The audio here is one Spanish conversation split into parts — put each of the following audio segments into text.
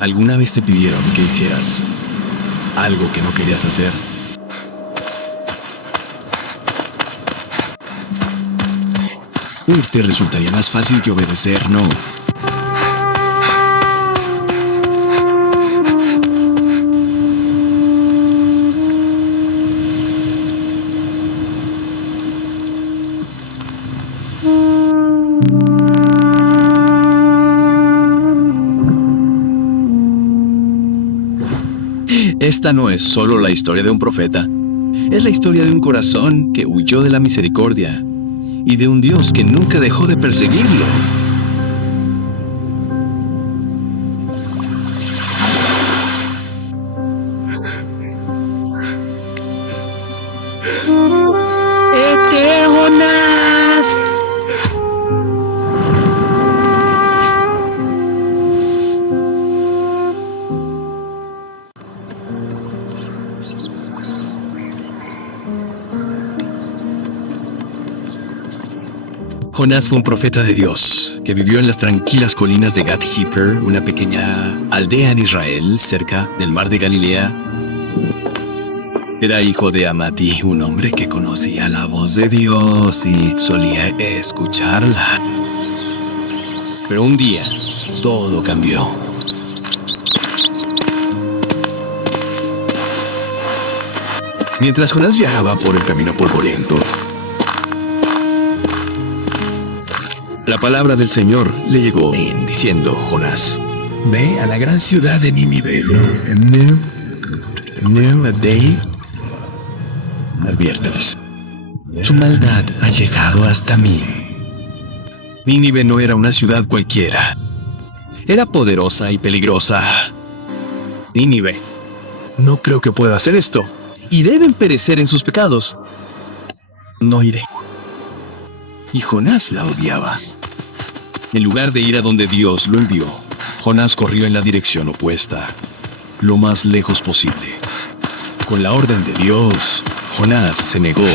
¿Alguna vez te pidieron que hicieras algo que no querías hacer? Huir te resultaría más fácil que obedecer, ¿no? Esta no es solo la historia de un profeta. Es la historia de un corazón que huyó de la misericordia y de un Dios que nunca dejó de perseguirlo. ¿Qué, Jonás? Jonás fue un profeta de Dios que vivió en las tranquilas colinas de Gath-Hepher, una pequeña aldea en Israel, cerca del mar de Galilea. Era hijo de Amatí, un hombre que conocía la voz de Dios y solía escucharla. Pero un día, todo cambió. Mientras Jonás viajaba por el camino polvoriento, la palabra del Señor le llegó diciendo: Jonás, ve a la gran ciudad de Nínive. Adviérteles. Su maldad ha llegado hasta mí. Nínive no era una ciudad cualquiera. Era poderosa y peligrosa. Nínive, no creo que pueda hacer esto, y deben perecer en sus pecados. No iré. Y Jonás la odiaba. En lugar de ir a donde Dios lo envió, Jonás corrió en la dirección opuesta, lo más lejos posible. Con la orden de Dios, Jonás se negó.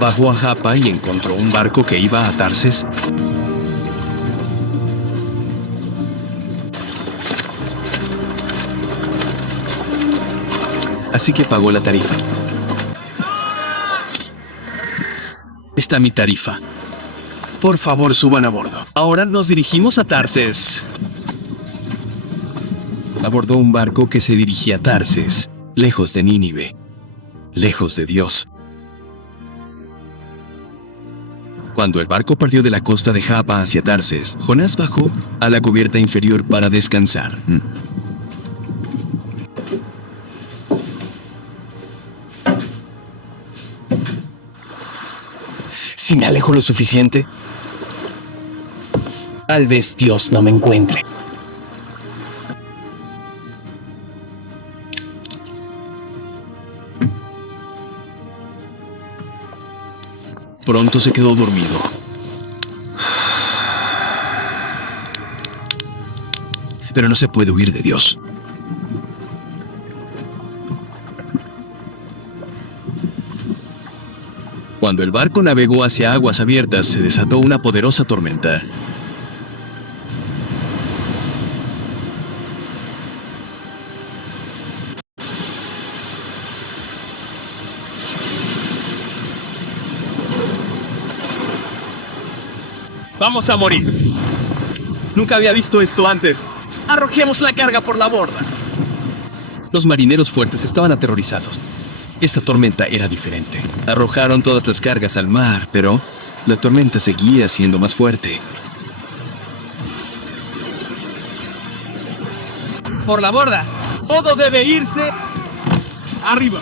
Bajó a Japa y encontró un barco que iba a Tarses. Así que pagó la tarifa. Está mi tarifa. Por favor, suban a bordo. Ahora nos dirigimos a Tarses. Abordó un barco que se dirigía a Tarses, lejos de Nínive, lejos de Dios. Cuando el barco partió de la costa de Japa hacia Tarses, Jonás bajó a la cubierta inferior para descansar. Si me alejo lo suficiente, tal vez Dios no me encuentre. Pronto se quedó dormido. Pero no se puede huir de Dios. Cuando el barco navegó hacia aguas abiertas, se desató una poderosa tormenta. ¡Vamos a morir! Nunca había visto esto antes. ¡Arrojemos la carga por la borda! Los marineros fuertes estaban aterrorizados. Esta tormenta era diferente. Arrojaron todas las cargas al mar, pero la tormenta seguía siendo más fuerte. ¡Por la borda! ¡Todo debe irse arriba!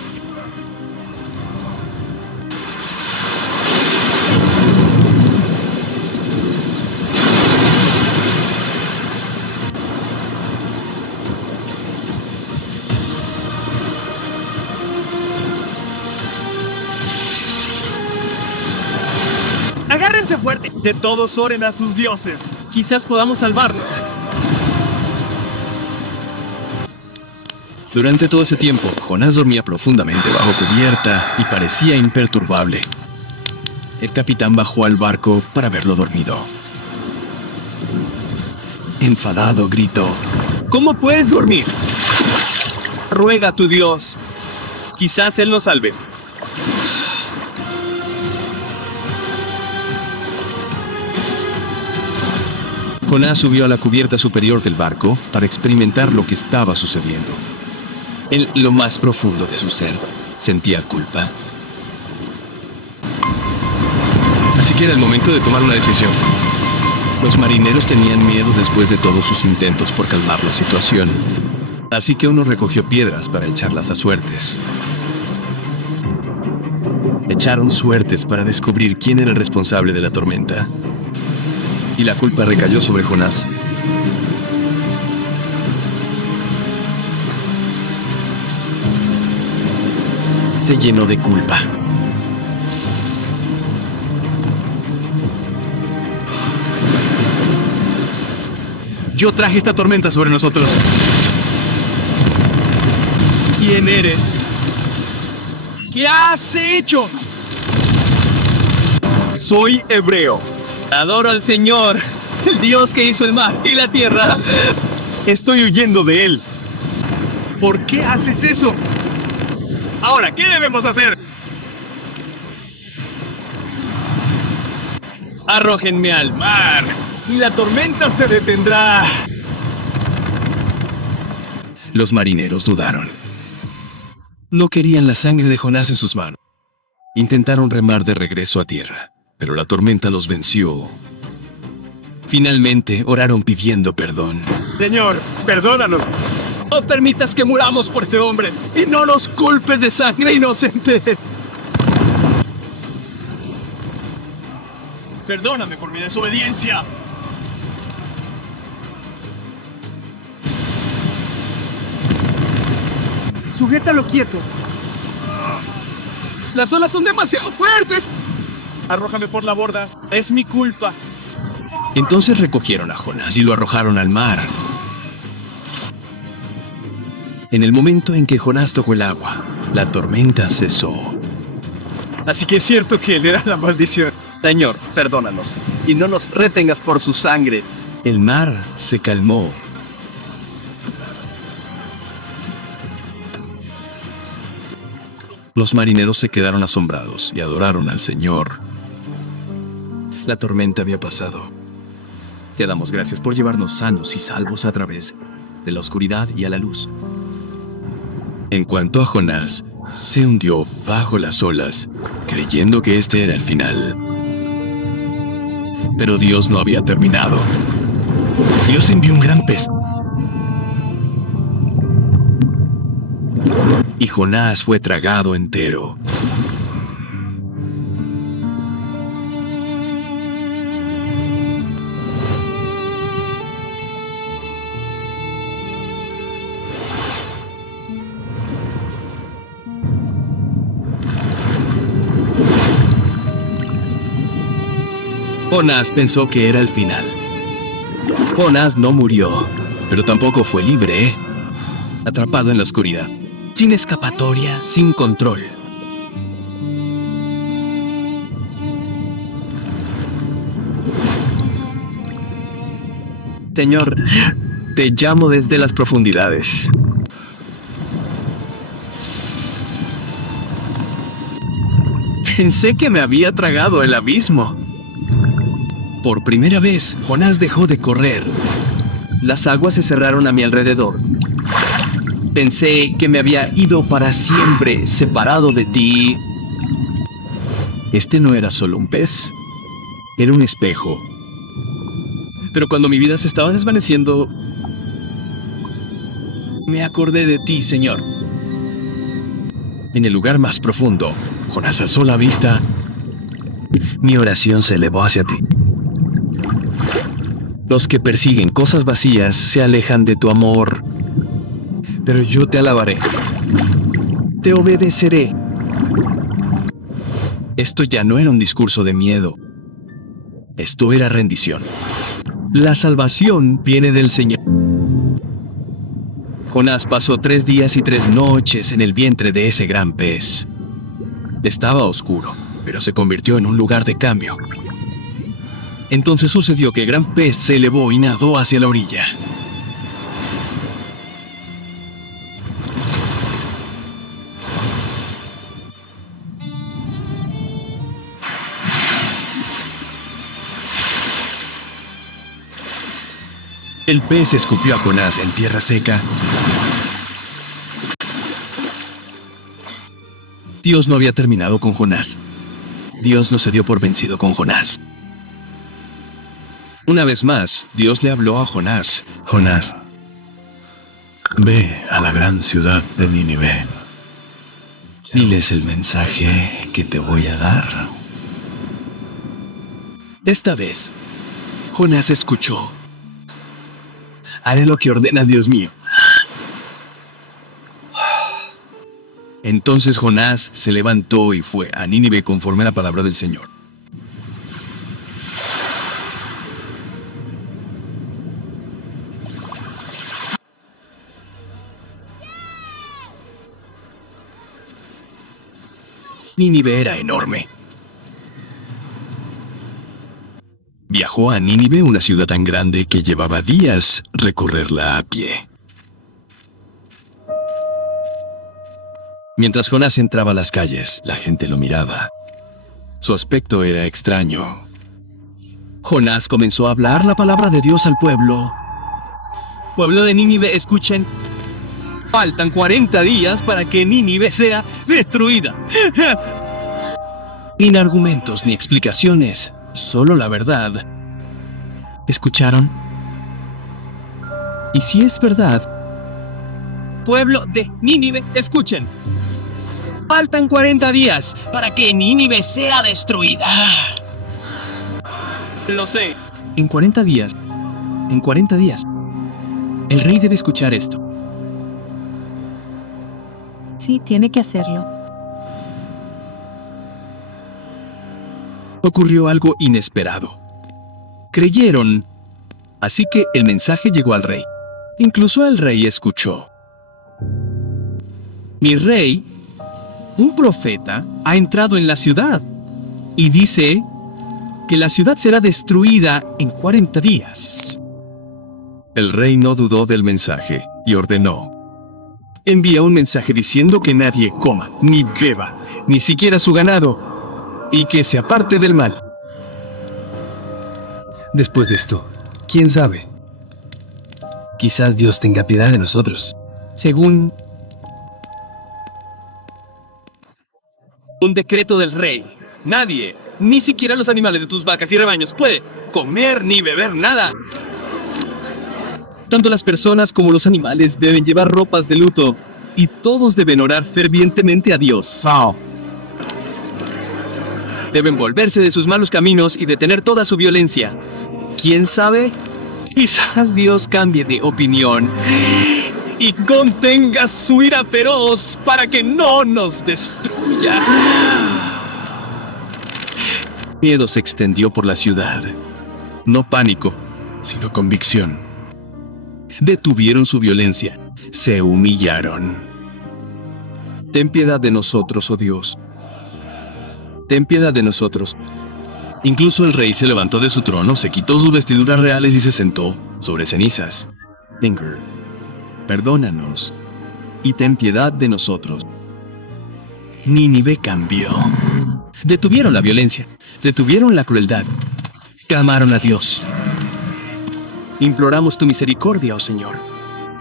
Agárrense fuerte. De todos oren a sus dioses. Quizás podamos salvarnos. Durante todo ese tiempo, Jonás dormía profundamente bajo cubierta y parecía imperturbable. El capitán bajó al barco para verlo dormido. Enfadado, gritó: ¿Cómo puedes dormir? Ruega a tu Dios. Quizás Él nos salve. Jonás subió a la cubierta superior del barco para experimentar lo que estaba sucediendo. En lo más profundo de su ser, sentía culpa. Así que era el momento de tomar una decisión. Los marineros tenían miedo después de todos sus intentos por calmar la situación. Así que uno recogió piedras para echarlas a suertes. Echaron suertes para descubrir quién era el responsable de la tormenta. Y la culpa recayó sobre Jonás. Se llenó de culpa. Yo traje esta tormenta sobre nosotros. ¿Quién eres? ¿Qué has hecho? Soy hebreo. Adoro al Señor, el Dios que hizo el mar y la tierra. Estoy huyendo de Él. ¿Por qué haces eso? Ahora, ¿qué debemos hacer? Arrójenme al mar y la tormenta se detendrá. Los marineros dudaron. No querían la sangre de Jonás en sus manos. Intentaron remar de regreso a tierra, pero la tormenta los venció. Finalmente oraron pidiendo perdón. Señor, perdónanos. No permitas que muramos por este hombre y no nos culpes de sangre inocente. Perdóname por mi desobediencia. Sujétalo quieto. Las olas son demasiado fuertes. Arrójame por la borda. Es mi culpa. Entonces recogieron a Jonás y lo arrojaron al mar. En el momento en que Jonás tocó el agua, la tormenta cesó. Así que es cierto que él era la maldición. Señor, perdónanos y no nos retengas por su sangre. El mar se calmó. Los marineros se quedaron asombrados y adoraron al Señor. La tormenta había pasado. Te damos gracias por llevarnos sanos y salvos a través de la oscuridad y a la luz. En cuanto a Jonás, se hundió bajo las olas, creyendo que este era el final. Pero Dios no había terminado. Dios envió un gran pez. Y Jonás fue tragado entero. Jonás pensó que era el final. Jonás no murió, pero tampoco fue libre, ¿eh? Atrapado en la oscuridad, sin escapatoria, sin control. Señor, te llamo desde las profundidades. Pensé que me había tragado el abismo. Por primera vez, Jonás dejó de correr. Las aguas se cerraron a mi alrededor. Pensé que me había ido para siempre, separado de ti. Este no era solo un pez. Era un espejo. Pero cuando mi vida se estaba desvaneciendo, me acordé de ti, Señor. En el lugar más profundo, Jonás alzó la vista. Mi oración se elevó hacia ti. Los que persiguen cosas vacías se alejan de tu amor. Pero yo te alabaré. Te obedeceré. Esto ya no era un discurso de miedo. Esto era rendición. La salvación viene del Señor. Jonás pasó 3 días y 3 noches en el vientre de ese gran pez. Estaba oscuro, pero se convirtió en un lugar de cambio. Entonces sucedió que el gran pez se elevó y nadó hacia la orilla. El pez escupió a Jonás en tierra seca. Dios no había terminado con Jonás. Dios no se dio por vencido con Jonás. Una vez más, Dios le habló a Jonás. Jonás, ve a la gran ciudad de Nínive. Diles el mensaje que te voy a dar. Esta vez, Jonás escuchó. Haré lo que ordena Dios mío. Entonces Jonás se levantó y fue a Nínive conforme a la palabra del Señor. Nínive era enorme. Viajó a Nínive, una ciudad tan grande que llevaba días recorrerla a pie. Mientras Jonás entraba a las calles, la gente lo miraba. Su aspecto era extraño. Jonás comenzó a hablar la palabra de Dios al pueblo. Pueblo de Nínive, escuchen. Faltan 40 días para que Nínive sea destruida. Sin argumentos ni explicaciones, solo la verdad. ¿Escucharon? Y si es verdad, pueblo de Nínive, escuchen. Faltan 40 días para que Nínive sea destruida. Lo sé. En 40 días. En 40 días. El rey debe escuchar esto. Sí, tiene que hacerlo. Ocurrió algo inesperado. Creyeron. Así que el mensaje llegó al rey. Incluso el rey escuchó. Mi rey, un profeta, ha entrado en la ciudad y dice que la ciudad será destruida en 40 días. El rey no dudó del mensaje y ordenó: envía un mensaje diciendo que nadie coma, ni beba, ni siquiera su ganado, y que se aparte del mal. Después de esto, ¿quién sabe? Quizás Dios tenga piedad de nosotros. Según un decreto del rey, nadie, ni siquiera los animales de tus vacas y rebaños, puede comer ni beber nada. Tanto las personas como los animales deben llevar ropas de luto, y todos deben orar fervientemente a Dios. Deben volverse de sus malos caminos y detener toda su violencia. ¿Quién sabe? Quizás Dios cambie de opinión y contenga su ira feroz para que no nos destruya. Miedo se extendió por la ciudad. No pánico, sino convicción. Detuvieron su violencia. Se humillaron. Ten piedad de nosotros, oh Dios. Ten piedad de nosotros. Incluso el rey se levantó de su trono, se quitó sus vestiduras reales y se sentó sobre cenizas. Señor, perdónanos y ten piedad de nosotros. Nínive cambió. Detuvieron la violencia, detuvieron la crueldad, clamaron a Dios. Imploramos tu misericordia, oh Señor.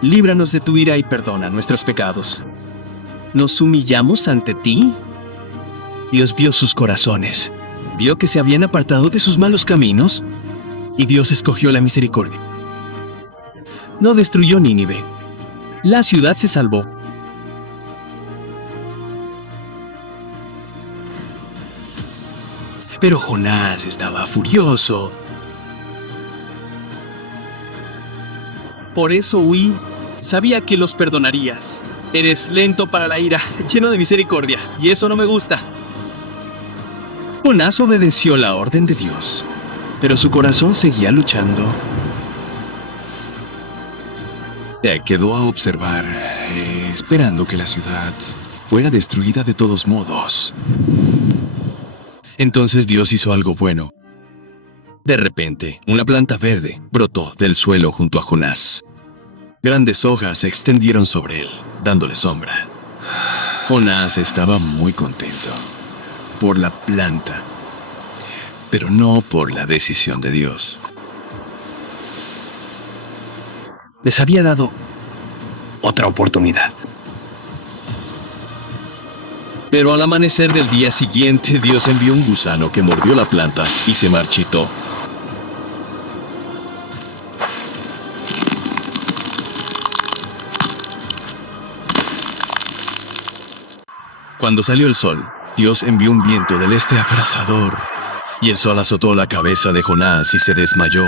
Líbranos de tu ira y perdona nuestros pecados. ¿Nos humillamos ante ti? Dios vio sus corazones, vio que se habían apartado de sus malos caminos, y Dios escogió la misericordia. No destruyó Nínive. La ciudad se salvó. Pero Jonás estaba furioso. Por eso huí. Sabía que los perdonarías. Eres lento para la ira, lleno de misericordia, y eso no me gusta. Jonás obedeció la orden de Dios. pero su corazón seguía luchando. Se quedó a observar, esperando que la ciudad fuera destruida de todos modos. Entonces Dios hizo algo bueno. De repente, una planta verde brotó del suelo junto a Jonás. Grandes hojas se extendieron sobre él, dándole sombra. Jonás estaba muy contento por la planta, pero no por la decisión de Dios. Les había dado otra oportunidad. Pero al amanecer del día siguiente, Dios envió un gusano que mordió la planta y se marchitó. Cuando salió el sol, Dios envió un viento del este abrasador, y el sol azotó la cabeza de Jonás y se desmayó.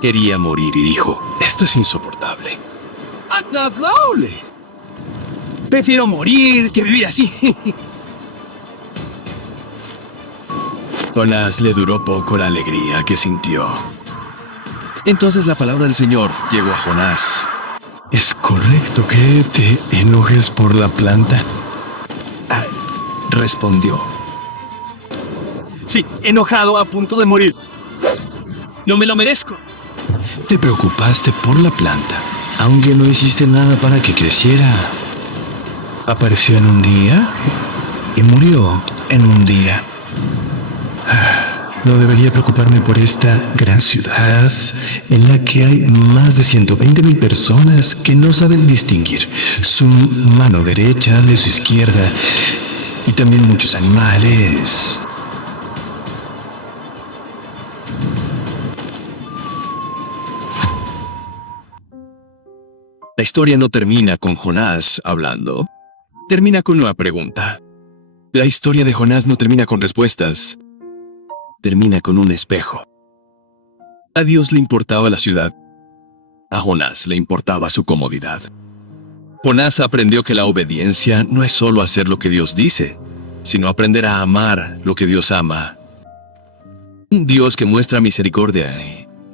Quería morir y dijo, esto es insoportable. ¡Adorable! Prefiero morir que vivir así. Jonás le duró poco la alegría que sintió. Entonces la palabra del Señor llegó a Jonás. ¿Es correcto que te enojes por la planta? Respondió. Sí, enojado, a punto de morir. No me lo merezco. Te preocupaste por la planta, aunque no hiciste nada para que creciera. Apareció en un día y murió en un día. No debería preocuparme por esta gran ciudad en la que hay más de 120,000 personas que no saben distinguir su mano derecha de su izquierda, y también muchos animales. La historia no termina con Jonás hablando. Termina con una pregunta. La historia de Jonás no termina con respuestas. Termina con un espejo. A Dios le importaba la ciudad. A Jonás le importaba su comodidad. Jonás aprendió que la obediencia no es solo hacer lo que Dios dice, sino aprender a amar lo que Dios ama. Un Dios que muestra misericordia,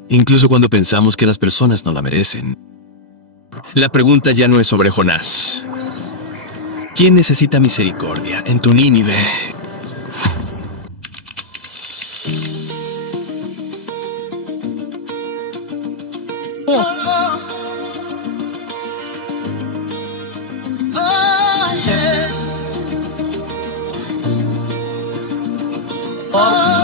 incluso cuando pensamos que las personas no la merecen. La pregunta ya no es sobre Jonás. ¿Quién necesita misericordia en tu Nínive? Oh,